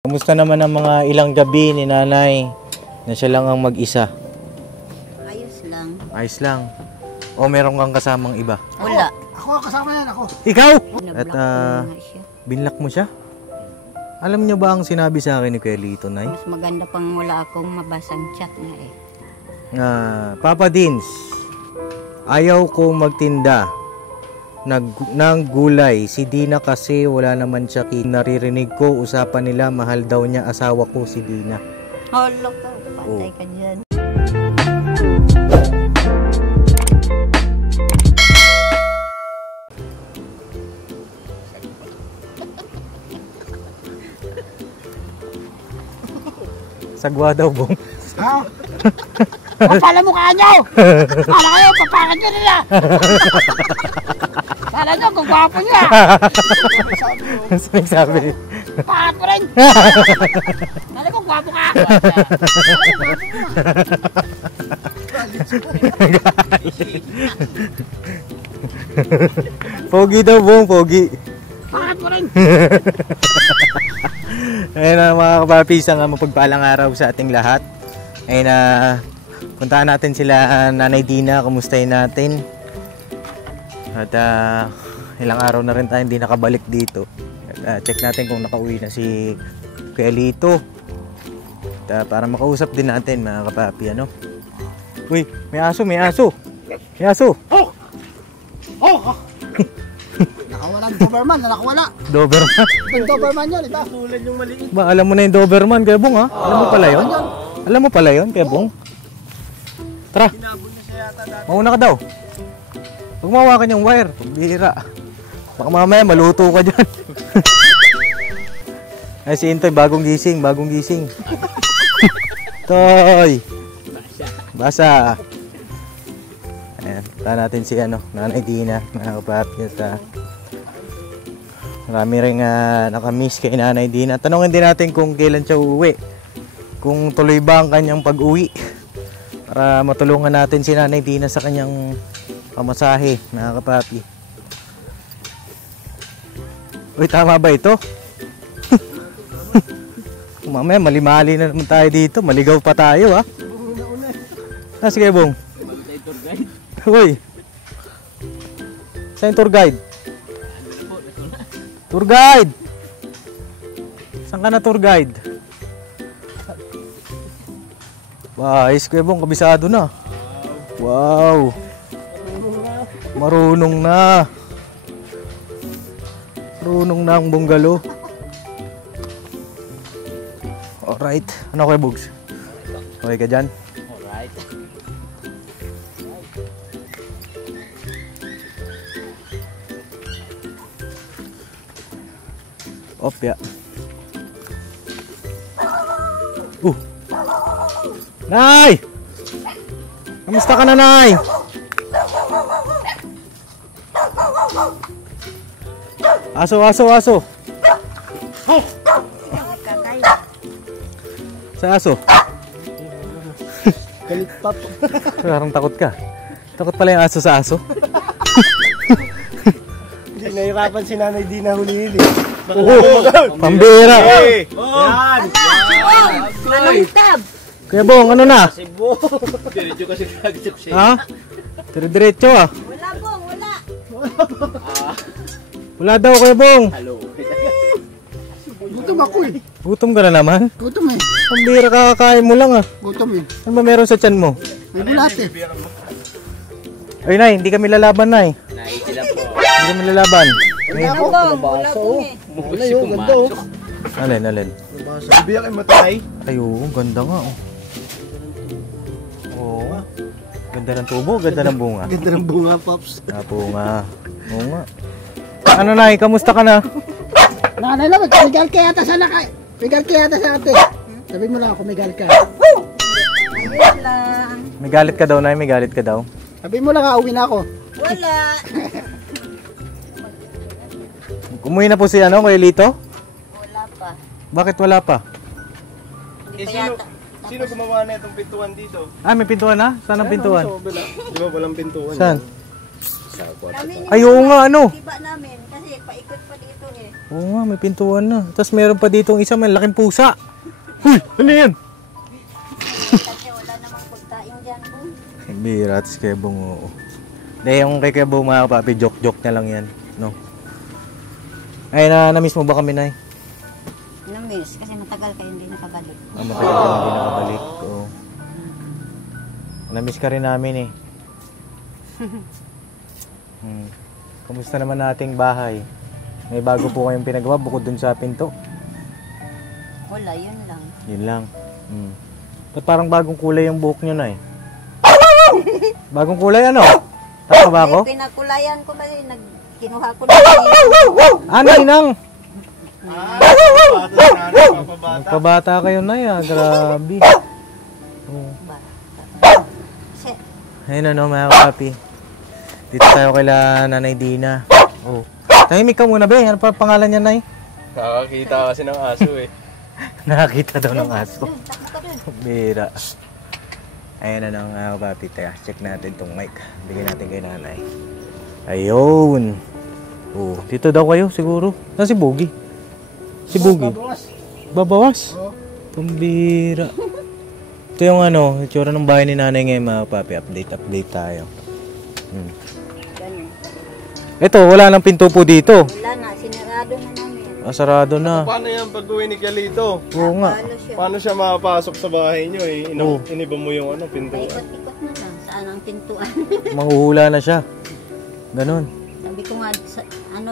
Kamusta naman ang mga ilang gabi ni nanay na siya lang ang mag-isa? Ayos lang. Ayos lang. O meron kang kasamang iba? Wala. Ako kasama yan, ako. Ikaw? At Siya. binlock mo siya? Alam niyo ba ang sinabi sa akin ni Kuya Lito, Nay? Mas maganda pang wala akong mabasang chat na eh. Papa Dins, ayaw ko magtinda ng gulay. Si Dina kasi wala naman siya. Naririnig ko, usapan nila, mahal daw niya asawa ko si Dina. Hala ka, patay ka dyan. Sagwa daw, Bong. Ha? Papala mukha nyo! Pala kayo, papakan nyo nila! Pala nyo, kung gwapo niya! Saan sabi? Pakat ko rin! Pala kung gwapo ka! Pogi daw, Bong, pogi. Pakat ko rin! Ayun na mga kapapis, ang mapagpalang araw sa ating lahat. Ayun na, puntahan natin sila Nanay Dina, kumustahin natin. At ilang araw na rin tayo hindi nakabalik dito. At check natin kung nakauwi na si Kuya Lito. At para makausap din natin mga kapapi, ano? Uy, may aso, may aso! May aso! Oh! Oh! Nakawalang Doberman na nakawala! Doberman? Yung Doberman yun, ito! Tulad yung maliit! Ba, alam mo na yung Doberman, Kuya Bong, ha? Alam mo pala yun? Alam mo pala yun, Kuya Bong? Tara! Mauna ka daw. Huwag mawakan yung wire, pagbihira. Baka mamaya maluto ka dyan. Ay, si Intoy, bagong gising, bagong gising. Toy! Basa! Ayan, tahan natin si Nanay Dina, mga kapapi. At marami rin nakamiss kay Nanay Dina. Tanongin din natin kung kailan siya uuwi. Kung tuloy ba ang kanyang pag-uwi. Para matulungan natin si Nanay Dina sa kanyang pamasahe, mga kapapi. Uy, tama ba ito? Mamaya malimali na naman tayo dito. Maligaw pa tayo, ha? Sige, Bong. Uy. Saan yung tour guide? Tour guide! Saan ka na tour guide? Wow, ayos Kuya Bong, kabisado na. Wow. Marunong na. Marunong na ang bunggalo. Alright. Ano Kuya Bugs? Okay ka dyan? Alright. Opya. Nay! Kamusta ka na, Nay? Aso, aso, aso. Sa aso. Galit pa po. Parang takot ka. Takot pala yung aso sa aso. Hindi, nahirapan si Nanay Dina huli-hili. Pambira. Yan! Anong tab? Kuya Bong, ano na? Cebu. Diretso kasi nagtip siya. Ha? Dire-diretso ah. Wala Bong, wala. Wala daw Kuya Bong. Hello. Gutom ako eh. Gutom ka na naman. Gutom eh. Pambira, kakakain mo lang ah. Gutom eh. Ano ba meron sa tiyan mo? May bulat eh. Ay, Nay, hindi kami lalaban, Nay. Naiti lang po. Hindi kami lalaban. Ano Bong? Wala Bong eh. Wala yun, ganda oh. Alin, alin. Biyak ay matay. Ay, oo, ganda nga oh. Oo. Ganda ng tubo, ganda ng bunga. Ganda ng bunga, Pops. Bunga. Oo nga. Ano, Nay, kamusta ka na? Nanay lang, may ka yata sa nakay. May ka yata sa ate. Sabi mo lang ako, may ka. Ayos lang. May galit ka daw, Nay, may galit ka daw. Sabi mo lang, uwi na ako. Wala. Umuwi na po si Kuya Lito? Wala pa. Bakit wala pa? Sino gumawa na itong pintuan dito? Ah, may pintuan na? Saan ang pintuan? Di ba walang pintuan? Saan? Kami ni Ay, oo nga, ano? Iba namin kasi paikot pa dito eh. Oo nga, may pintuan na. Tapos meron pa dito isa, may laking pusa. Huy, ano yan? Kasi wala namang pagkain dyan. Birats kay Bong, oo. Dahil yung kay Bong mga kapapi, joke-joke na lang yan, no? Ay, na-miss mo ba kami, Nay? Namiss kasi matagal kayo hindi nakabalik. Matagal ka hindi nakabalik, oo. Na-miss ka rin namin, eh. Kumusta naman nating bahay? May bago po kayong pinagawa bukod dun sa pinto? Wala, yun lang. Yun lang. Ba't parang bagong kulay yung buhok nyo, Nay? Bagong kulay, ano? Tama ba ako? Pinakulayan ko kasi kinuha ko na Ano, Inang? Nagpabata kayo, Nay, ah. Grabe. Oo. Ayun, ano, mga kapapi. Dito tayo kila Nanay Dina. Oh. Tahimik ka muna, be. Ano pa pangalan niya, Nay? Nakakita kasi ng aso eh. Nakakita daw ng aso. Bira. Ayan na mga kapapi. Teka, check natin tong mic. Bigyan natin kay Nanay. Ayun. Oh, dito daw kayo siguro. Saan si Boogie? Si Boogie. Babawas? Oo. Pambira. Ito yung ano, itsura ng bahay ni Nanay ngayon mga kapapi. Update tayo. Ganun. Ito, wala nang pinto po dito. Wala na, sinarado na namin. Sarado na. Paano yan pag-uwi ni Galito? Oo nga. Palo siya. Paano siya makapasok sa bahay niyo eh? Oo. Iniba mo yung ano, pintuan. Paikot-ikot na lang. Saan ang pintuan? Manghuhula na siya. Ganon. Sabi ko nga,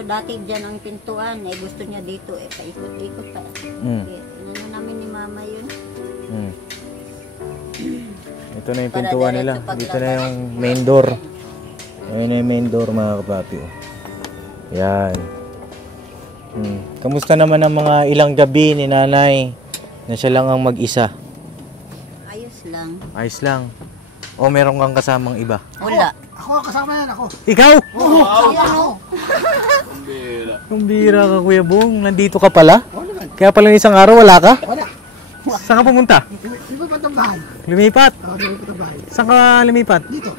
dati dyan ang pintuan. Eh, gusto niya dito eh. Paikot-ikot pa. Eh, ano namin ni mama yun? Ito na yung pintuan nila. Dito na yung main door. Ayun na yung main door mga kapapi. Oh. Yan. Kamusta naman ang mga ilang gabi ni Nanay na siya lang ang mag-isa? Ayos lang. Ayos lang. O meron kang kasamang iba? Wala. Ako, kasama yan ako. Ikaw? Ang bira ka, Kuya Bong. Nandito ka pala? Oo naman. Kaya pala isang araw wala ka? Wala. Saan ka pumunta? Di ba ba't ang bahay? Lumipat? Oo, di ba ba't ang bahay? Saan ka lumipat? Dito.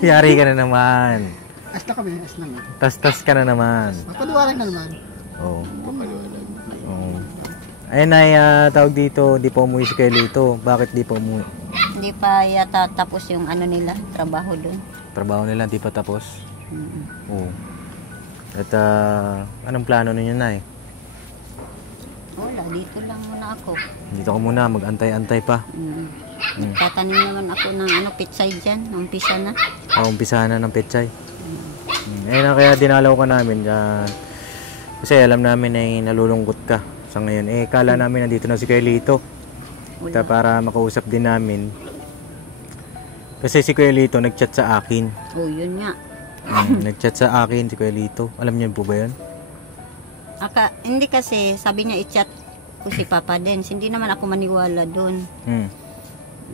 Yari ka na naman. As na kami, as na nga. Tas-tas ka na naman. Mapaliwanag na naman. Oo. Oo. Ayun na, tawag dito, di pa umuwi si Kelito. Bakit di pa umuwi? Hindi pa yata tapos yung ano nila, trabaho doon. Trabaho nila, di pa tapos. Oo. At anong plano ninyo, Nay? Wala, dito lang muna ako. Dito ka muna, mag-antay-antay pa. Tatanim naman ako ng pitsay dyan. Umpisa na. Umpisahan na ng pechay. Ayun na, kaya dinalaw ka namin. Kasi alam namin ay nalulungkot ka sa ngayon. Kala namin nandito na si Kelito. Para makausap din namin. Kasi si Kelito nag-chat sa akin. Oh, yun nga. Nag-chat sa akin si Kelito. Alam niyo po ba yun? Hindi kasi, sabi niya i-chat ko si Papa Dens. Hindi naman ako maniwala doon.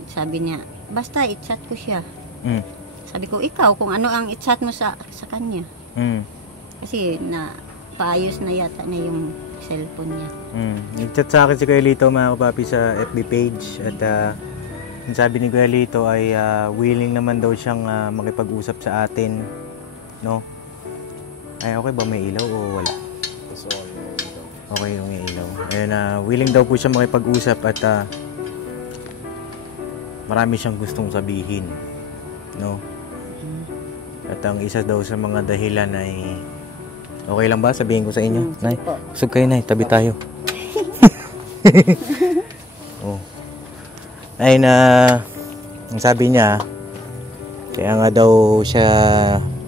Sabi niya, basta i-chat ko siya. Sabi ko, ikaw, kung ano ang i-chat mo sa kanya. Kasi paayos na yata na yung cellphone niya. Nag-chat sa akin si Kelito mga kapapi sa FB page. At sabi ni Kelito ay willing naman daw siyang makipag-usap sa atin. No? Ay, okay ba may ilaw o wala? Okay yung ilaw. Ayun, willing daw po siya makipag-usap at marami siyang gustong sabihin. No? At ang isa daw sa mga dahilan ay okay lang ba sabihin ko sa inyo? Nay, usog kayo, Nay. Tabi tayo. Oh. Ay ang sabi niya, kaya nga daw siya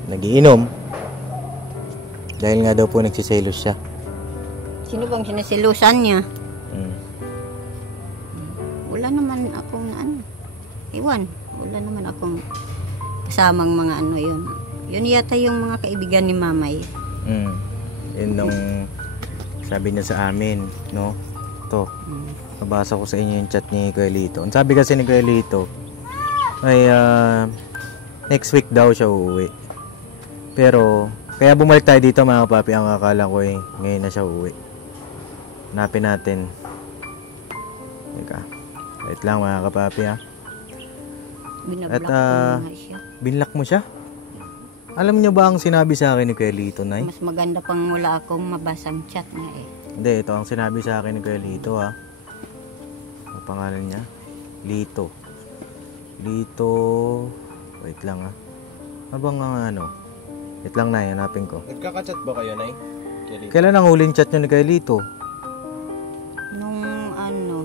nagiinom dahil nga daw po nagsiselos siya. Sino bang sinisilusan niya? Wala naman akong iwan. Wala naman akong kasamang mga yun. Yun yata yung mga kaibigan ni Mamay. Yun nung sabi niya sa amin, no? Ito, nabasa ko sa inyo yung chat ni Kuya Lito. Ang sabi kasi ni Kuya Lito ay next week daw siya uuwi. Pero, kaya bumalik tayo dito mga papi. Ang akala ko ngayon na siya uuwi. Hanapin natin. Teka, wait lang mga kapapi ha. Binablock ko na siya. Binlock mo siya? Alam niyo ba ang sinabi sa akin ni Kuya Lito, Nay? Mas maganda pang wala akong mabasang chat nga eh. Hindi, ito ang sinabi sa akin ni Kuya Lito, ha. Ang pangalan niya? Lito. Lito... Wait lang, ha. Habang ano? Wait lang, Nay. Hanapin ko. Nagkaka-chat ba kayo, Nay? Kelly? Kailan ang huling chat niyo ni Kuya Lito? Nung ano,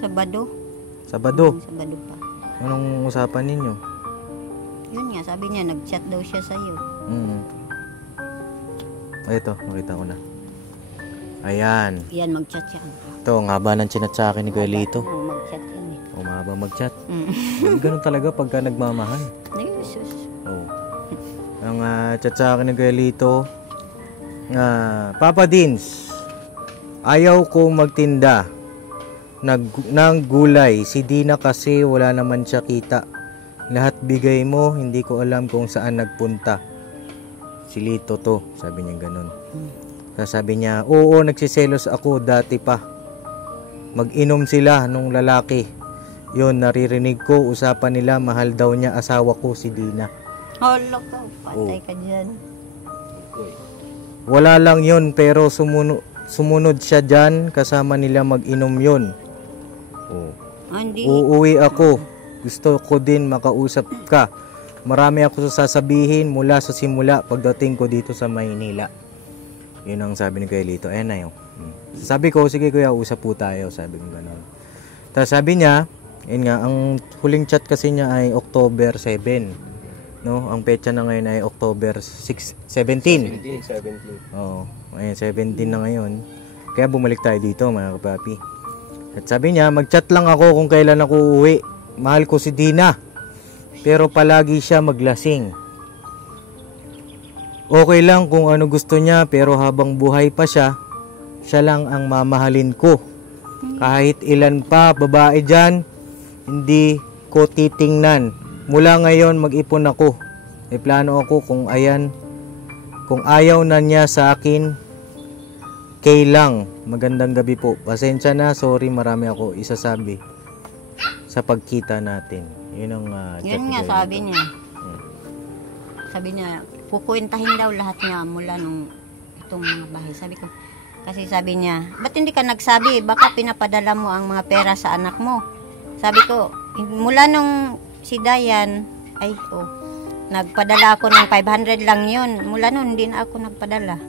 Sabado. Sabado. Sabado pa. Anong usapan ninyo? Yun nga, sabi niya, nag-chat daw siya sa'yo. Ay, ito. Makita ko na. Ayan. Yan, mag-chat siya. Ito, ang haba ng chinat sa akin ni Kuya Lito. Oo, mag-chat yan eh. Umaba mag-chat. Ganun talaga pagka nagmamahal. Ay, sus. Oh. Ang chat sa akin ni Kuya Lito, Papa Dins, ayaw kong magtinda ng gulay. Si Dina kasi wala naman siya kita. Lahat bigay mo, hindi ko alam kung saan nagpunta. Si Lito to, sabi niya ganun. Sabi niya, oo, nagsiselos ako dati pa. Mag-inom sila nung lalaki. Yun, naririnig ko, usapan nila, mahal daw niya asawa ko, si Dina. Hala ka, patay ka dyan. Wala lang yun, pero sumunod siya dyan, kasama nila mag-inom yun. Hindi. Uuwi ako. Gusto ko din makausap ka. Marami ako sasabihin mula sa simula pagdating ko dito sa Maynila. Yun ang sabi ni Kuya Lito. Ayan na yun. Sabi ko, sige kuya, usap po tayo. Sabi ko gano'n. Tapos sabi niya, yun nga, ang huling chat kasi niya ay October 7. No? Ang petsa na ngayon ay October 17. 17. Oo. Ayun, 17 na ngayon. Kaya bumalik tayo dito, mga kapapi. At sabi niya, mag-chat lang ako kung kailan ako uuwi. Mahal ko si Dina. Pero palagi siya maglasing. Okay lang kung ano gusto niya, pero habang buhay pa siya, siya lang ang mamahalin ko. Kahit ilan pa babae dyan, hindi ko titingnan. Mula ngayon, mag-ipon ako. May plano ako kung ayaw na niya sa akin, kailang. Magandang gabi po. Pasensya na, sorry, marami ako isasabi sa pagkita natin. Yun ang Yun nga, sabi niya. Sabi niya, kukuwentahin daw lahat niya mula nung itong mga bahay. Sabi ko, kasi sabi niya, ba't hindi ka nagsabi? Baka pinapadala mo ang mga pera sa anak mo. Sabi ko, mula nung si Dayan, nagpadala ako ng 500 lang yun. Mula nun, hindi na ako nagpadala.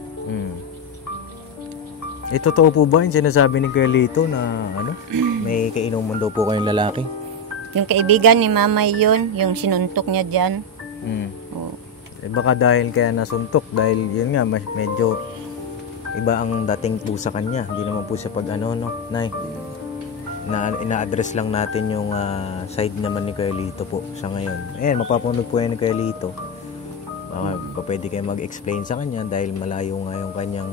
Totoo po ba yung sinasabi ni Kuya Lito na may kainuman daw po kayong lalaki? Yung kaibigan ni Mamay yun, yung sinuntok niya dyan. Oo. Baka dahil kaya nasuntok, dahil yun nga, medyo iba ang dating po sa kanya. Hindi naman po siya pag Nay. Ina-address lang natin yung side naman ni Kuya Lito po sa ngayon. Ayan, mapapanood po yan ni Kuya Lito. Baka pwede kayo mag-explain sa kanya dahil malayo nga yung kanyang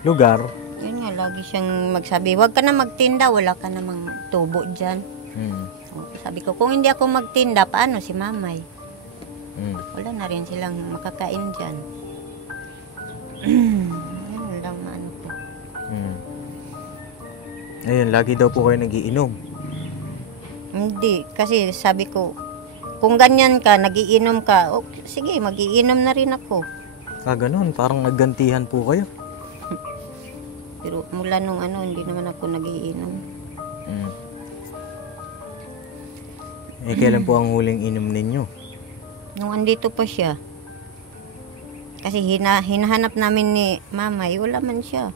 lugar. Yun nga, lagi siyang magsabi, huwag ka na magtinda, wala ka namang tubo dyan. Sabi ko, kung hindi ako magtinda, paano si Mamay? Wala na rin silang makakain dyan. Yun lang maano po. Ayun, lagi daw po kayo nagiinom. Hindi, kasi sabi ko, kung ganyan ka, nagiinom ka, sige, magiinom na rin ako. Ganun, parang naggantihan po kayo. Pero mula nung hindi naman ako nagiinom. Kailan po ang huling inom ninyo? Nung andito pa siya. Kasi hinahanap namin ni Mama, wala man siya.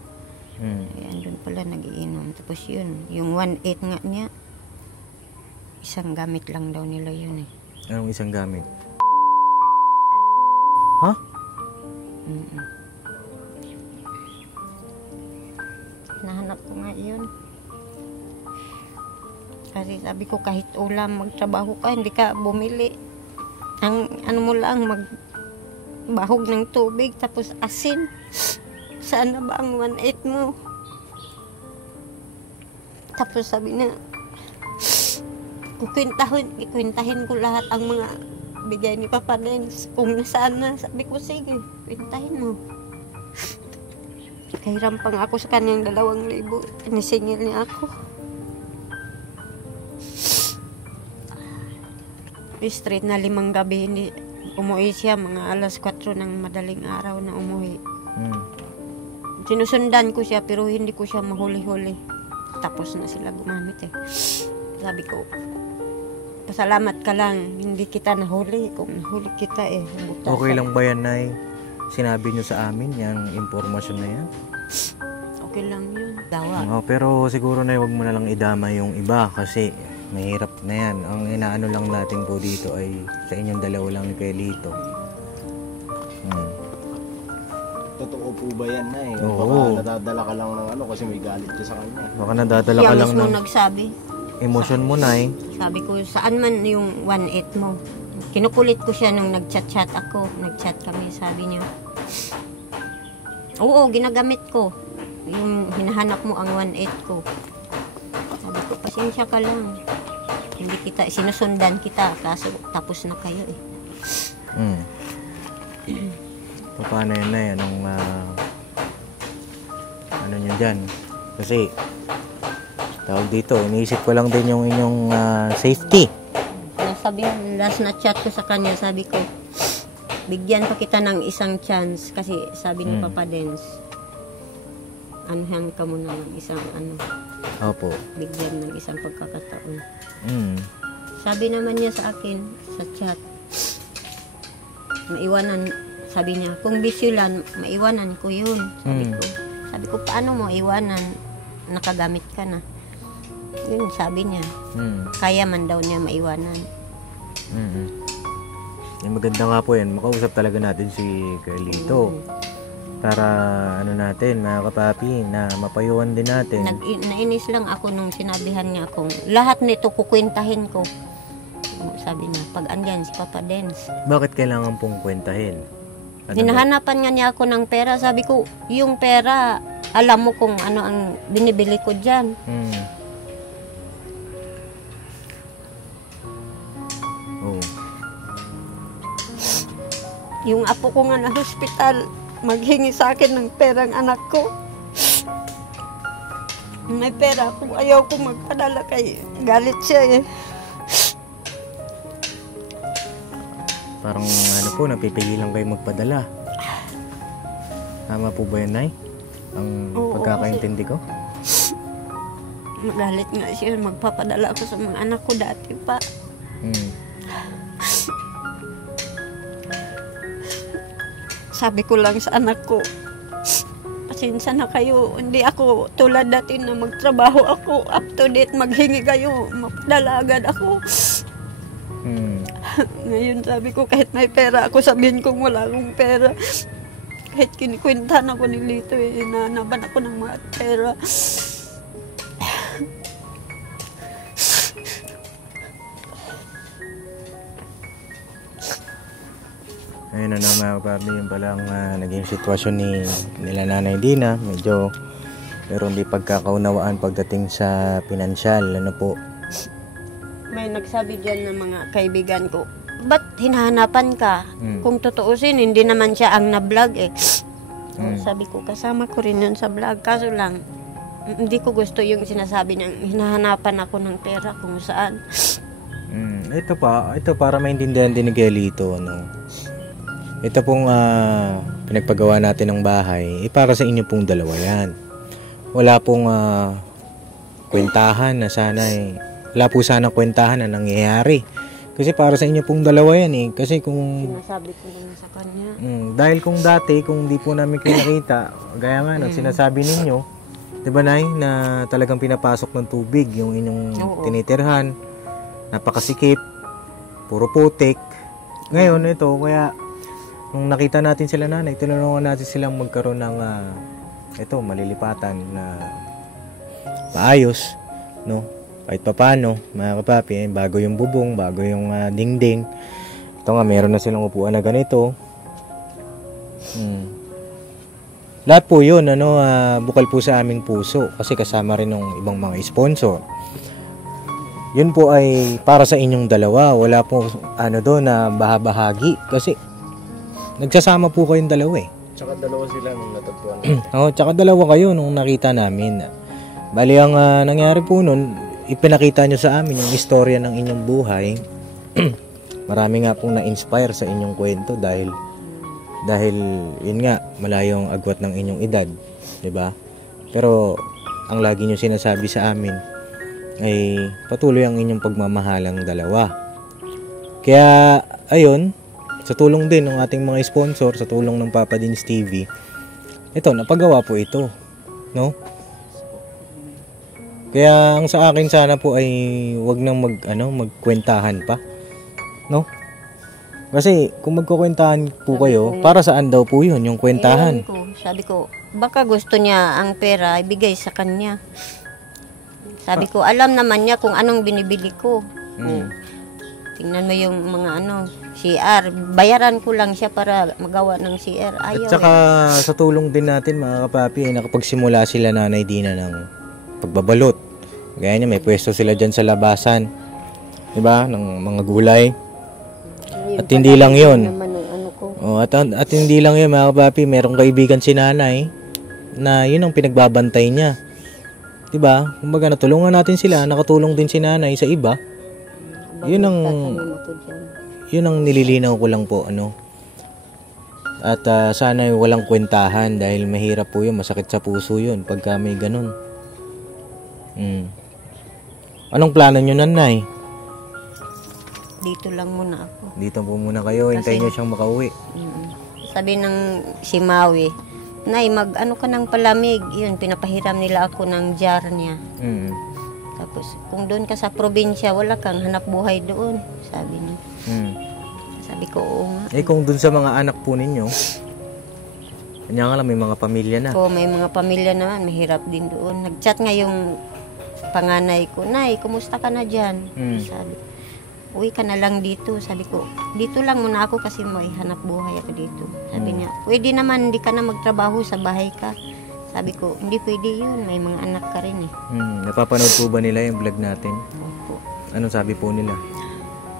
Ayan, doon pala nagiinom. Tapos yun, yung 1.8 nga niya, isang gamit lang daw nila yun eh. Anong isang gamit? Ha? Nahanap ko nga yun. Kasi sabi ko, kahit ulam, magtrabaho ka, hindi ka bumili. Ang mo lang, magbahog ng tubig, tapos asin. Saan na ba ang 1.8 mo? Tapos sabi niya, kukwintahin ko lahat ang mga bigay ni Papa Dens. Kung nasaan na, sabi ko, sige, kwintahin mo. Kahiram pang ako sa kanyang 2,000. Inisingil niya ako. street na 5 gabi. Hindi umuwi siya, mga alas 4 ng madaling araw na umuwi. Sinusundan ko siya pero hindi ko siya mahuli-huli. Tapos na sila gumamit eh. Sabi ko, pasalamat ka lang, hindi kita nahuli. Kung nahuli kita eh. Okay lang ba yan, Nay? Sinabi nyo sa amin yung impormasyon na yan? Okay lang yun. Dawa. Oo, pero siguro, Nay, wag mo na lang idama yung iba kasi mahirap na yan. Ang inaano lang natin po dito ay sa inyong dalawa lang ni Kelito. Totoo po ba yan, Nay? Oo. Baka nadadala ka lang ng ano kasi may galit ka sa kanya. Baka nadadala Siya ka lang mismo ng nagsabi. emosyon mo, Nay. Sabi ko, saan man yung 1.8 mo? Kinukulit ko siya nung nag-chat-chat ako. Nag-chat kami, sabi niya. Oo, ginagamit ko. Yung hinahanap mo ang 1.8 ko. Sabi ko, pasensya ka lang. Hindi kita, sinusundan kita. Kaso tapos na kayo eh. Paano yun, Nay? Ano nyo dyan? Kasi tawag dito, iniisip ko lang din yung inyong safety. Sabi, last na chat ko sa kanya, sabi ko, bigyan pa kita ng isang chance. Kasi sabi ni Papa Dens, anuhan ka muna ng isang Opo. bigyan ng isang pagkakataon. Sabi naman niya sa akin, sa chat, maiwanan, sabi niya, kung bisyo lang, maiwanan ko yun. Sabi ko, paano mo iwanan? Nakagamit ka na. Yun, sabi niya. Kaya man daw niya maiwanan. Maganda nga po yan. Makausap talaga natin si Carlito. Para natin, mga kapapi, na mapayuhan din natin. Nainis lang ako nung sinabihan niya akong lahat nito kukwentahin ko. Sabi niya, pag andyan si Papa Dens. Bakit kailangan pong kwentahin? Hinahanapan nga niya ako ng pera. Sabi ko, yung pera, alam mo kung ano ang binibili ko dyan. Yung apo ko nga na hospital, maghingi sa akin ng perang anak ko. May pera ako, ayaw ko magpadala kay galit siya eh. Parang napipigilan kayo magpadala. Tama po ba yan, Nay? Ang pagkakaintindi ko? Magalit nga siya, magpapadala ako sa mga anak ko dati pa. Sabi ko lang sa anak ko, pasensya na kayo, hindi ako tulad dati na magtrabaho ako, up to date, maghingi kayo, mapadala agad ako. Ngayon sabi ko, kahit may pera ako, sabihin kong wala akong pera. Kahit kinikwentahan ako ni Lito, hinahanapan ako ng mga pera. Ayun na mga kapapi, yung palang naging sitwasyon nila Nanay Dina. Medyo meron di pagkakaunawaan pagdating sa pinansyal. Ano po? May nagsabi dyan ng mga kaibigan ko, ba't hinahanapan ka? Kung tutuusin, hindi naman siya ang na-vlog eh. Sabi ko, kasama ko rin yun sa vlog. Kaso lang, hindi ko gusto yung sinasabi niyang hinahanapan ako ng pera kung saan. Ito para maintindihan din ni Kelito, ito pong pinagpagawa natin ng bahay, para sa inyo pong dalawa yan. Wala pong kwentahan na sana wala po sana kwentahan na nangyayari. Kasi para sa inyo pong dalawa yan Kasi kung sinasabi ko lang sa kanya. Dahil kung dati, kung di po namin kayo nakita, gaya nga sinasabi ninyo, di ba, Nay, na talagang pinapasok ng tubig yung inyong tinitirhan, napakasikip, puro putik. Ngayon, ito, kaya nung nakita natin sila Nanay, tinulungan natin silang magkaroon ng malilipatan na paayos, kahit papano, mga kapapi, bago yung bubong, bago yung dingding. Ito nga, meron na silang upuan na ganito. Lahat po yun, bukal po sa aming puso, kasi kasama rin ng ibang mga sponsor. Yun po ay para sa inyong dalawa. Wala po doon na bahabahagi, kasi nagsasama po kayong dalawa Tsaka dalawa sila nung natagpuan. tsaka dalawa kayo nung nakita namin. Bali, ang nangyari po nun, ipinakita nyo sa amin yung istorya ng inyong buhay. marami nga pong na-inspire sa inyong kwento dahil yun nga, malayo ang agwat ng inyong edad, 'di ba? Pero ang lagi niyo sinasabi sa amin ay patuloy ang inyong pagmamahalang dalawa. Kaya ayun, sa tulong din ng ating mga sponsor, sa tulong ng Papa Dins TV, ito, napagawa po ito, no? Kaya ang sa akin sana po ay wag nang magkwentahan pa, no? Kasi kung magkukwentahan po kayo, para saan daw po 'yun, yung kwentahan? Sabi ko, baka gusto niya ang pera ibigay sa kanya. Sabi ko, alam naman niya kung anong binibili ko. Tingnan mo yung mga CR. Bayaran ko lang siya para magawa ng CR. Ayaw. At saka sa tulong din natin mga kapapi, nakapagsimula sila Nanay Dina ng pagbabalot. Gaya niya, may pwesto sila dyan sa labasan. Diba? Ng mga gulay. At hindi lang yun. At hindi lang yun mga kapapi, merong kaibigan si nanay na yun ang pinagbabantay niya. Diba? Kumbaga natulungan natin sila, nakatulong din si nanay sa iba. Yun ang nililinaw ko lang po, At sana walang kwentahan dahil mahirap po yun, masakit sa puso yun pagka may ganun. Anong plano nyo, nanay? Dito lang muna ako. Dito po muna kayo, hintayin nyo siyang makauwi. Sabi ng si Maui, Nay, mag-ano ka ng palamig. Yun, pinapahiram nila ako ng jar niya. Tapos, kung doon ka sa probinsya, wala kang hanap buhay doon. Sabi niya. Sabi ko, oo nga. Kung doon sa mga anak po ninyo, kanya nga lang, may mga pamilya na. Oo, may mga pamilya naman, mahirap din doon. Nag-chat nga yung panganay ko, Nay, kumusta ka na dyan? Sabi, uwi ka na lang dito. Sabi ko, dito lang muna ako kasi may hanap buhay ako dito. Sabi niya, pwede naman, hindi ka na magtrabaho, sa bahay ka. Sabi ko, hindi pwede yun, may mga anak ka rin eh. Napapanood po ba nila yung vlog natin? Opo. Anong sabi po nila?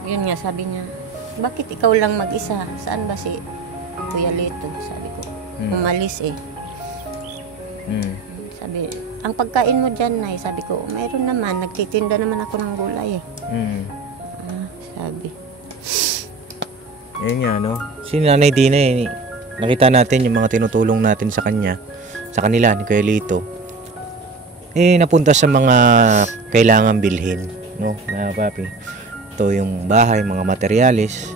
Yun nga, sabi niya, bakit ikaw lang mag-isa? Saan ba si Kuya Lito? Sabi ko, umalis eh. Sabi, ang pagkain mo dyan, Nay, sabi ko, mayroon naman, nagtitinda naman ako ng gulay eh. Sabi. Yan nga, si Nanay Dina nakita natin yung mga tinutulong natin sa kanila, ni Kuya Lito. Napunta sa mga kailangan bilhin, mga papi. Ito yung bahay, mga materyales.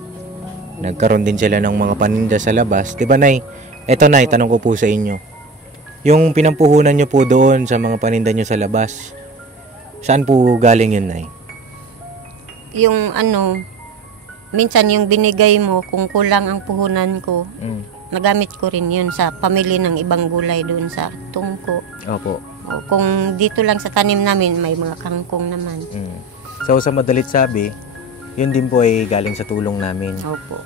Nagkaroon din sila ng mga paninda sa labas. Diba, Nay? Eto, Nay, tanong ko po sa inyo. Yung pinampuhunan nyo po doon sa mga paninda nyo sa labas, saan po galing yun, Nay? Yung minsan yung binigay mo, kung kulang ang puhunan ko, nagamit ko rin yun sa pamili ng ibang gulay doon sa tungko. Opo. O, kung dito lang sa tanim namin, may mga kangkong naman. So, sa madalit sabi, yun din po ay galing sa tulong namin. Opo.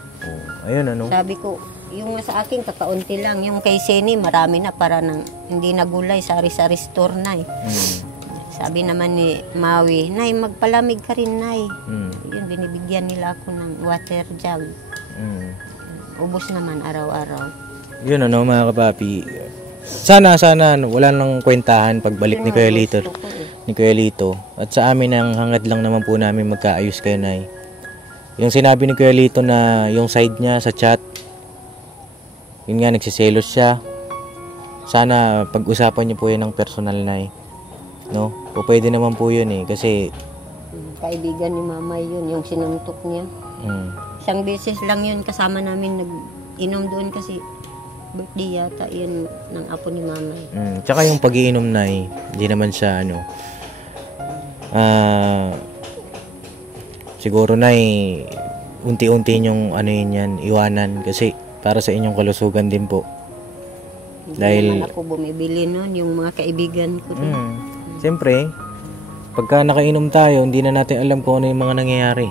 Ayun, Sabi ko, yung sa akin, kakaunti lang. Yung kay Seni, marami na para hindi na gulay, sari-sari store na eh. Sabi naman ni Maui, Nay, magpalamig ka rin, Nay. Yun, binibigyan nila ako ng water jug. Ubos naman araw-araw. Yun, mga kapapi. Sana, wala nang kwentahan pagbalik ni Kuya Lito. At sa amin, ang hangad lang naman po namin magkaayos kayo, Nay. Yung sinabi ni Kuya Lito na yung side niya sa chat, yun nga, nagsiselos siya. Sana pag-usapan niyo po yan ng personal, Nay. O pwede naman po yun kasi kaibigan ni Mama yun, yung sinuntok niya. Isang beses lang yun kasama namin nag-inom doon kasi birthday yata yun ng apo ni Mama. Tsaka yung pag-iinom, Nay, hindi naman siya siguro, Nay, unti-unti yung yan, iwanan kasi para sa inyong kalusugan din po. Dahil ako bumibili nun, yung mga kaibigan ko doon. Siyempre, pagka nakainom tayo, hindi na natin alam kung ano yung mga nangyayari.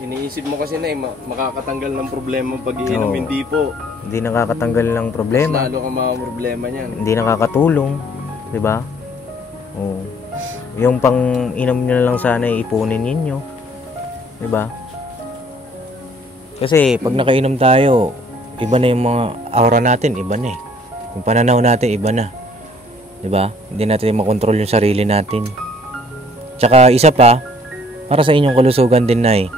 Iniisip mo kasi na makakatanggal ng problema pag-iinom, hindi po. Hindi nakakatanggal ng problema. Lalo ka mga problema niyan. Hindi nakakatulong, 'di ba? Yung pang-inom nyo na lang sana ipunin ninyo, 'di ba? Kasi pag nakainom tayo, iba na yung mga aura natin, iba na eh. Yung pananaw natin, iba na. 'Di ba? Hindi natin makontrol yung sarili natin. Tsaka isa pa, para sa inyong kalusugan din, Nay.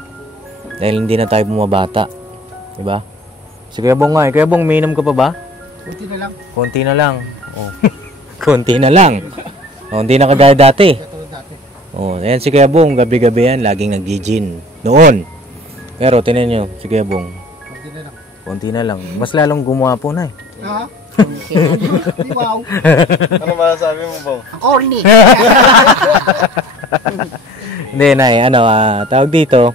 Dahil hindi na tayo bumabata. Diba? Si Kuya Bong nga eh. Kuya Bong, umiinom ka pa ba? Kunti na lang. Konti na lang. Oh. Konti na lang. Oh, hindi na kagaya dati. Katulad dati. Oh, ayan si Kuya Bong, gabi-gabi yan, laging nag-gin. Noon. Pero tinan nyo, si Kuya Bong, Kunti na lang. konti na lang. Mas lalong gumapo na eh. Ha? Wow. Ano masasabi mo, Bong? Ang corny. Hindi, Nay, tawag dito,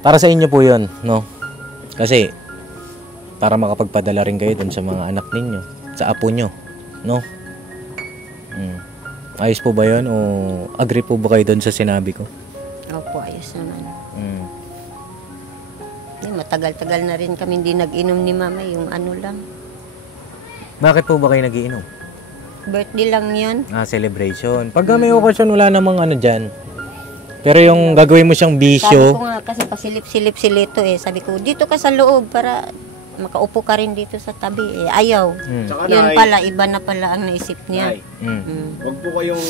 para sa inyo po yun, no? Kasi, para makapagpadala rin kayo dun sa mga anak ninyo, sa apo nyo, no? Ayos po ba yun? O agree po ba kayo dun sa sinabi ko? Opo, ayos naman. Mm. Matagal-tagal na rin kami hindi nag-inom ni mama, yung ano lang. Bakit po ba kayo nagiinom? Birthday lang yan. Celebration. Pag may okasyon, wala namang ano dyan. Pero yung gagawin mo siyang Sabi bisyo, ko nga kasi pasilip-silip silito eh. Sabi ko, dito ka sa loob para makaupo ka rin dito sa tabi eh. Ayaw. Tsaka, Yun Nay, pala, iba na pala ang naisip niya. Nay, Mm. wag po kayong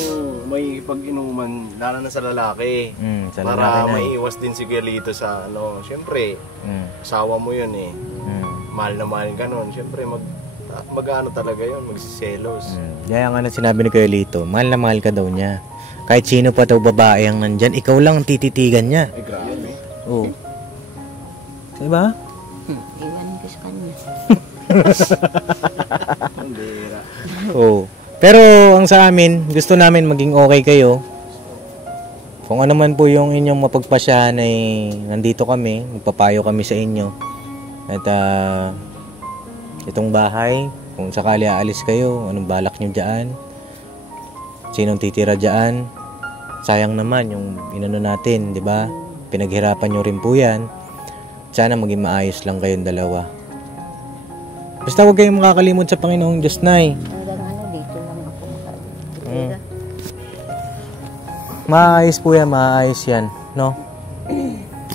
may pag-inuman, lalo na sa lalaki. sa Para lalaki na. maiiwas din si Kuya Lito sa ano. Siyempre, asawa mo yun eh. Mahal na mahal ka nun. Siyempre, mag-ano talaga yun, magsiselos. Kaya nga na sinabi ni Kuya Lito, mahal na mahal ka daw niya. Kahit sino pa daw babae ang nandyan, ikaw lang ang tititigan niya. Ay, grabe. Oo. Diba? Iwan ko sa kanya. Bandera. Oo. Pero ang sa amin, gusto namin maging okay kayo. Kung ano man po yung inyong mapagpasyahan ay nandito kami, magpapayo kami sa inyo. At itong bahay, kung sakali aalis kayo, anong balak nyo dyan? Sinong titira dyan? Sayang naman yung inano natin, di ba? Pinaghirapan nyo rin po yan. Sana maging maayos lang kayong dalawa. Basta huwag kayong makakalimot sa Panginoong Diyos, Nay. Hanggang ano, dito lang ako makatira. Maayos po yan, maayos yan, no?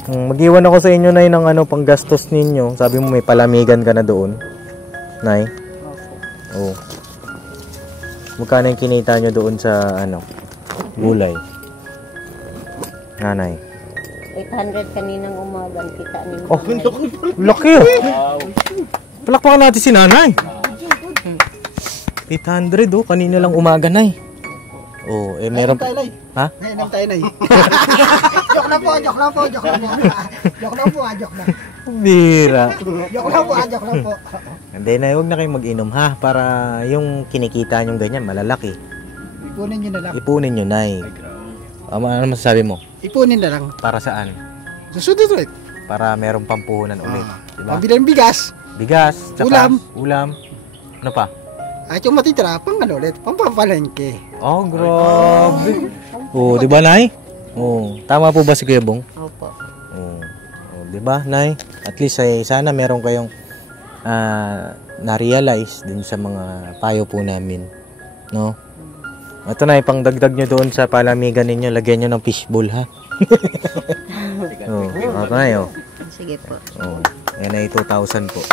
Mag-iwan ako sa inyo, Nay, ng panggastos ninyo. Sabi mo may palamigan ka na doon, Nay. Oo. Magkano yung kinita nyo doon sa, gulay? Nanay. 800 kaninang umaga ang kita ni Oh, mama. laki oh. Palakpakan natin si Nanay. 800 oh, kanina lang umaga, Nay. Oh, meron Tayo, Nay. Ha? Ngayon tayo, Nay. Joke lang po. Joke lang po. Joke lang. Bira. Joke lang po. Hindi na, huwag na kayong mag-inom ha. Para yung kinikita nyo ganyan, malalaki. Ipunin nyo na lang. Ipunin nyo, Nay. Ano masasabi mo? Ipunin na lang. Para saan? Susunod ulit. Para merong pampuhunan ulit. Diba? Pabili ng bigas. Bigas, tsaka ulam. Ano pa? At yung matitira, pang ulit. Pampapalengke. Oh, grabe. Oh, di ba, Nay? Oh, tama po ba si Kuya Bong? Opo. Oh, di ba, Nay? At least ay sana meron kayong na-realize din sa mga payo po namin. No? Ito, Nay, pang dagdag nyo doon sa palamigan ninyo, lagyan nyo ng fishbowl, ha? Oh, ito, Nay, oh. Sige po. Oh, yan ay 2,000 po.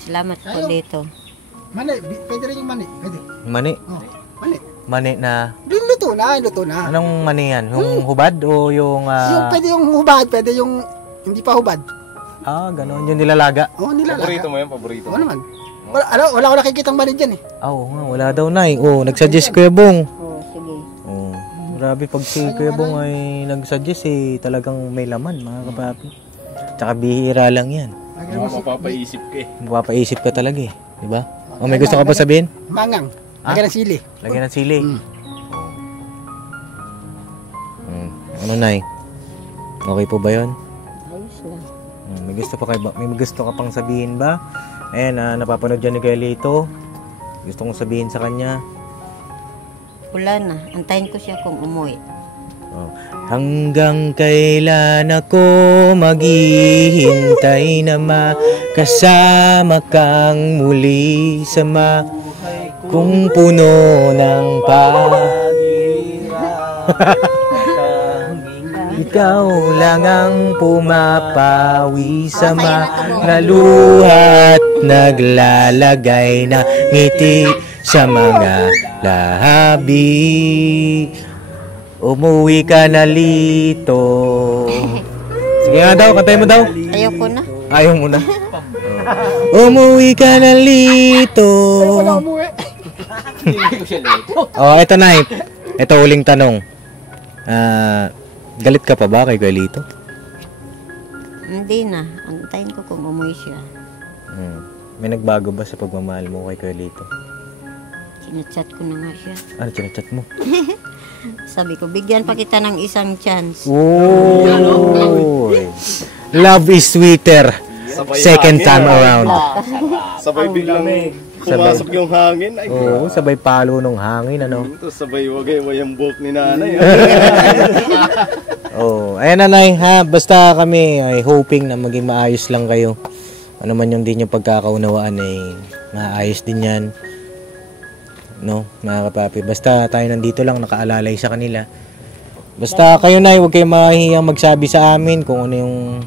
Salamat po dito. Mani, pwede rin yung mani. Pwede. Mani? Oh, mani. Mani na... Luto na. Anong mani yan? Yung hubad o yung... Yung pwede yung hubad, pwede yung hindi pa hubad. Gano'n. Yung nilalaga. Oo, nilalaga. Paborito mo yan, paborito Oo mo. naman. Wala ko nakikitang mani dyan eh. Oo nga, wala daw, Nay. Oh, nagsuggest Kuya Bong. Oh, sige. Oh, grabe pag si Kuya Bong ay nagsuggest talagang may laman, mga kapapi. Tsaka bihira lang yan. Mapapaisip ka eh. Mapapaisip ka talaga eh. Diba? Oh, may gusto ka ba sabihin? Mangang. Lagyan ng sili. Lagyan ng sili. Ano, Nay? Okay po ba yun? Ayos lang. May gusto ka pang sabihin ba? Ayan, napapanood dyan ni Kuya Lito. Gusto kong sabihin sa kanya. Wala na. Antayin ko siya kung umuwi. Oh. Hanggang kailan ako maghihintay na makasama kang muli sa kung puno ng ikaw lang ang pumapawi sa mga luha't naglalagay na ngiti sa mga labi. Umuwi ka na, Lito. Sige nga daw, kantay mo daw. Ayoko na. Ayaw mo na. Umuwi ka na Lito. Wala umuwi. Eto na. Ito huling tanong. Galit ka pa ba kay Kuya Lito? Hindi na. Antayin ko kung umuwi siya. May nagbago ba sa pagmamahal mo kay Kuya Lito? Sinachat ko na nga siya. Ano chinachat mo? Sabi ko, bigyan pa kita ng isang chance. Oh. Love is sweeter. Second time around. Sabay biglang pumasok yung hangin. Ay, Oo, sabay palo ng hangin, ano? ito sabay wagay yung buhok ni nanay. Ayan nanay, ha? Basta kami ay hoping na maging maayos lang kayo. Ano man yung din yung pagkakaunawaan ay maayos din yan. No, mga kapapi. Basta tayo nandito lang, nakaalalay sa kanila. Basta kayo na, huwag kayong mahihiyang magsabi sa amin kung ano yung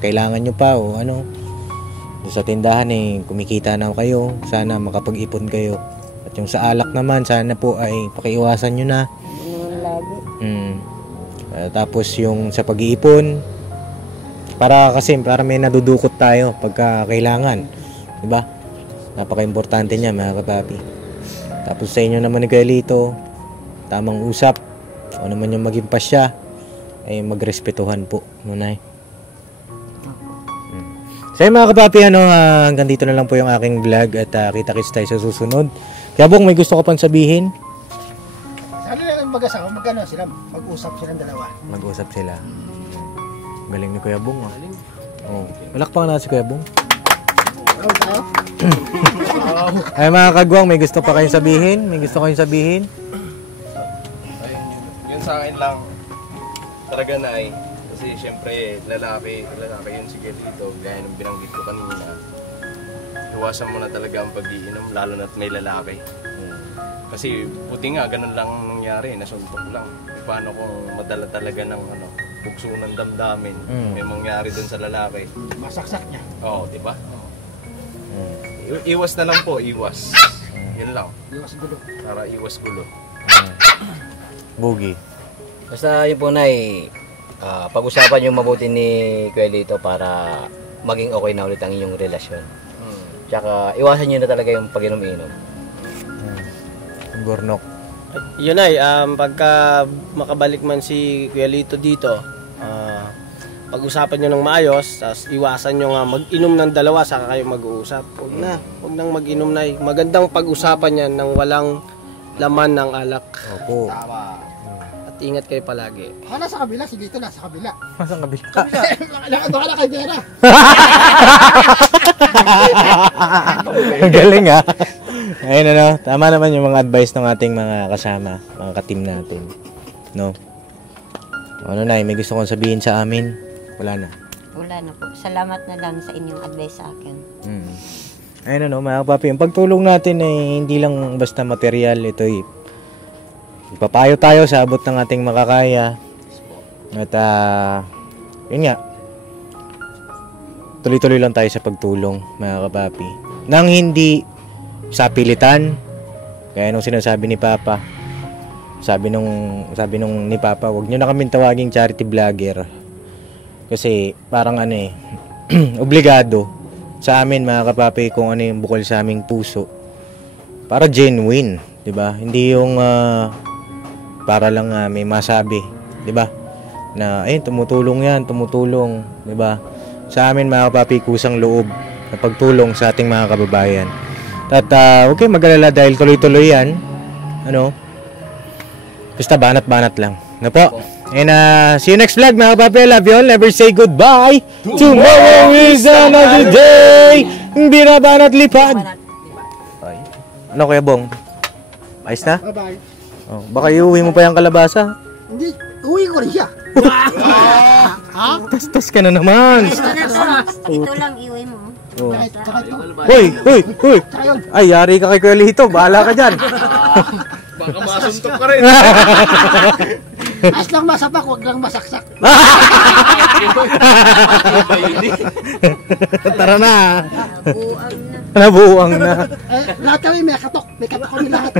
kailangan nyo pa o ano. Sa tindahan kumikita na kayo. Sana makapag-ipon kayo. At yung sa alak naman, sana po ay pakiiwasan nyo na. Tapos yung sa pag-iipon, para may nadudukot tayo pagka kailangan. Diba? Napaka-importante niya, mga kapapi. Tapos sa inyo naman ni Kuya Lito, tamang usap. O naman yung maging pasya, ay magrespetuhan po. Nunay. So mga kapapi, hanggang dito na lang po yung aking vlog at kita-kits tayo sa susunod. Kaya Bong, may gusto ko pang sabihin? Sana lang mag-asawa, mag-ano sila, mag-usap silang dalawa. Mag-usap sila. Galing ni Kuya Bong. Malakpang na si Kuya Bong. Ay mga kagwang, may gusto pa kayong sabihin? May gusto kayong sabihin? Yun sa akin lang. Talaga na kasi syempre lalaki yun sige dito. Gaya ng binanggit ko kanina. Iwasan mo na talaga ang pag-iinom, lalo na't may lalaki. Kasi puti nga, ganun lang nangyari, nasuntok lang. Paano kung madala talaga ng bugso ng damdamin, may mangyari dun sa lalaki. Masaksak niya. Oo, di ba? Iwas na lang po, iwas. Yun lang. Iwas gulo. Para iwas gulo. Bugi. Basta yun po na pag-usapan yung mabuti ni Kuya Lito para maging okay na ulit ang inyong relasyon. Tsaka iwasan nyo na talaga yung pag-inom-inom. Gornok. Yun ay, pagka makabalik man si Kuya Lito dito, pag-usapan nyo ng maayos, tapos iwasan nyo nga mag-inom ng dalawa, saka kayo mag-uusap. Huwag nang mag-inom na. Magandang pag-usapan yan ng walang laman ng alak. Opo. At ingat kayo palagi. Nasa kabila, si Dito nasa kabila. Nasa kabila. Baka na kay Vera. Galing ha. Ayun tama naman yung mga advice ng ating mga kasama, mga ka-team natin. No? May gusto kong sabihin sa amin? Wala na. Wala na po. Salamat na lang sa inyong advice sa akin. Ayun mga kapapi, yung pagtulong natin hindi lang basta material. Ito ipapayo tayo sa abot ng ating makakaya. At yun nga, tuloy-tuloy lang tayo sa pagtulong, mga kapapi. Nang hindi sa pilitan, kaya nung sinasabi ni Papa, sabi nung ni Papa, wag niyo na kaming tawaging charity vlogger. Kasi parang obligado sa amin, mga kapapi, kung ano yung bukol sa aming puso. Para genuine, 'di ba? Hindi yung para lang may masabi, 'di ba? Na tumutulong 'di ba? Sa amin, mga kapapi, kusang loob na pagtulong sa ating mga kababayan. At okay, mag-alala dahil tuloy-tuloy yan. Basta banat-banat lang. Po? And see you next vlog, mga kapapi. I love you all. Never say goodbye. Tomorrow is another day. Binabanat lipad. Ano Kuya Bong? Ayos na? Bye-bye. Baka iuwi mo pa yung kalabasa. Hindi, uwi ko rin siya. Tas ka na naman. Ito lang iuwi mo. Hoy! Ay, yari ka kay Kuya Lito. Bahala ka dyan. Baka masuntok ka rin. As lang masapak, huwag lang masaksak. Tara na. Nabuang na. Nabuang na. Lahat kami may katok. May katok kami lahat.